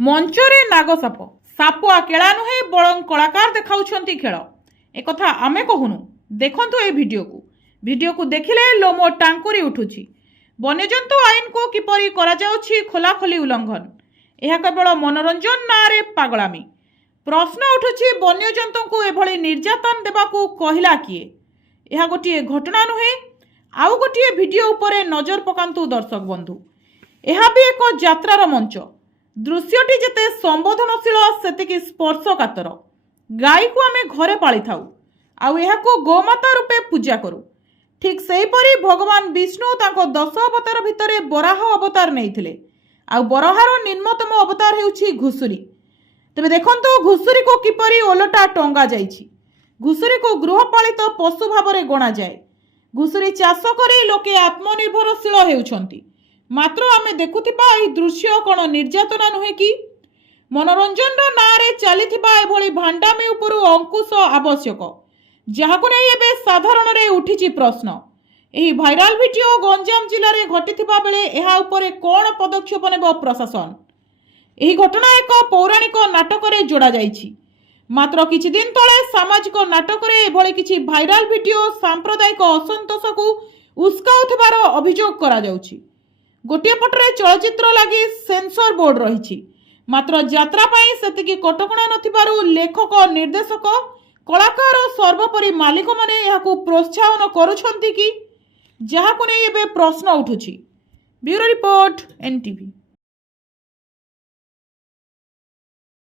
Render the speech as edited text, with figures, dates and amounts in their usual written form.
ମଞ୍ଚରେ ନାଗସାପ ସାପୁଆ କେଳା ନୁହେଁ ବରଂ କଳାକାର ଦେଖାଉଛନ୍ତି ଖେଳ। ଏକଥା ଆମେ କହୁନୁ, ଦେଖନ୍ତୁ ଏ ଭିଡ଼ିଓକୁ ଦେଖିଲେ ଲୋମ ଟାଙ୍କୁରି ଉଠୁଛି। ବନ୍ୟଜନ୍ତୁ ଆଇନକୁ କିପରି କରାଯାଉଛି ଖୋଲାଖୋଲି ଉଲ୍ଲଂଘନ। ଏହା କେବଳ ମନୋରଞ୍ଜନ ନାଁରେ ପାଗଳାମୀ। ପ୍ରଶ୍ନ ଉଠୁଛି, ବନ୍ୟଜନ୍ତୁଙ୍କୁ ଏଭଳି ନିର୍ଯାତନା ଦେବାକୁ କହିଲା କିଏ? ଏହା ଗୋଟିଏ ଘଟଣା ନୁହେଁ, ଆଉ ଗୋଟିଏ ଭିଡ଼ିଓ ଉପରେ ନଜର ପକାନ୍ତୁ ଦର୍ଶକ ବନ୍ଧୁ। ଏହା ବି ଏକ ଯାତ୍ରାର ମଞ୍ଚ। ଦୃଶ୍ୟଟି ଯେତେ ସମ୍ବେଦନଶୀଳ ସେତିକି ସ୍ପର୍ଶକାତର। ଗାଈକୁ ଆମେ ଘରେ ପାଳିଥାଉ, ଆଉ ଏହାକୁ ଗୋମାତା ରୂପେ ପୂଜା କରୁ। ଠିକ୍ ସେହିପରି ଭଗବାନ ବିଷ୍ଣୁ ତାଙ୍କ 10 ଅବତାର ଭିତରେ ବରାହ ଅବତାର ନେଇଥିଲେ, ଆଉ ବରାହର ନିମ୍ନତମ ଅବତାର ହେଉଛି ଘୁଷୁରୀ। ତେବେ ଦେଖନ୍ତୁ ଘୁଷୁରୀକୁ କିପରି ଓଲଟା ଟଙ୍ଗା ଯାଇଛି। ଘୁଷୁରୀକୁ ଗୃହପାଳିତ ପଶୁ ଭାବରେ ଗଣାଯାଏ। ଘୁଷୁରୀ ଚାଷ କରି ଲୋକେ ଆତ୍ମନିର୍ଭରଶୀଳ ହେଉଛନ୍ତି। ମାତ୍ର ଆମେ ଦେଖୁଥିବା ଏହି ଦୃଶ୍ୟ କ'ଣ ନିର୍ଯାତନା ନୁହେଁ କି? ମନୋରଞ୍ଜନର ନାଁରେ ଚାଲିଥିବା ଏଭଳି ଭାଣ୍ଡାମି ଉପରୁ ଅଙ୍କୁଶ ଆବଶ୍ୟକ, ଯାହାକୁ ନେଇ ଏବେ ସାଧାରଣରେ ଉଠିଛି ପ୍ରଶ୍ନ। ଏହି ଭାଇରାଲ ଭିଡ଼ିଓ ଗଞ୍ଜାମ ଜିଲ୍ଲାରେ ଘଟିଥିବା ବେଳେ ଏହା ଉପରେ କ'ଣ ପଦକ୍ଷେପ ନେବ ପ୍ରଶାସନ? ଏହି ଘଟଣା ଏକ ପୌରାଣିକ ନାଟକରେ ଯୋଡ଼ା ଯାଇଛି। ମାତ୍ର କିଛି ଦିନ ତଳେ ସାମାଜିକ ନାଟକରେ ଏଭଳି କିଛି ଭାଇରାଲ ଭିଡ଼ିଓ ସାମ୍ପ୍ରଦାୟିକ ଅସନ୍ତୋଷକୁ ଉସ୍କାଉଥିବାର ଅଭିଯୋଗ କରାଯାଉଛି। ଗୋଟିଏ ପଟରେ ଚଳଚ୍ଚିତ୍ର ଲାଗି ସେନ୍ସର ବୋର୍ଡ ରହିଛି, ମାତ୍ର ଯାତ୍ରା ପାଇଁ ସେତିକି କଟକଣା ନଥିବାରୁ ଲେଖକ, ନିର୍ଦ୍ଦେଶକ, କଳାକାର ଓ ସର୍ବୋପରି ମାଲିକମାନେ ଏହାକୁ ପ୍ରୋତ୍ସାହନ କରୁଛନ୍ତି କି, ଯାହାକୁ ନେଇ ଏବେ ପ୍ରଶ୍ନ ଉଠୁଛି। Bureau report, NTV।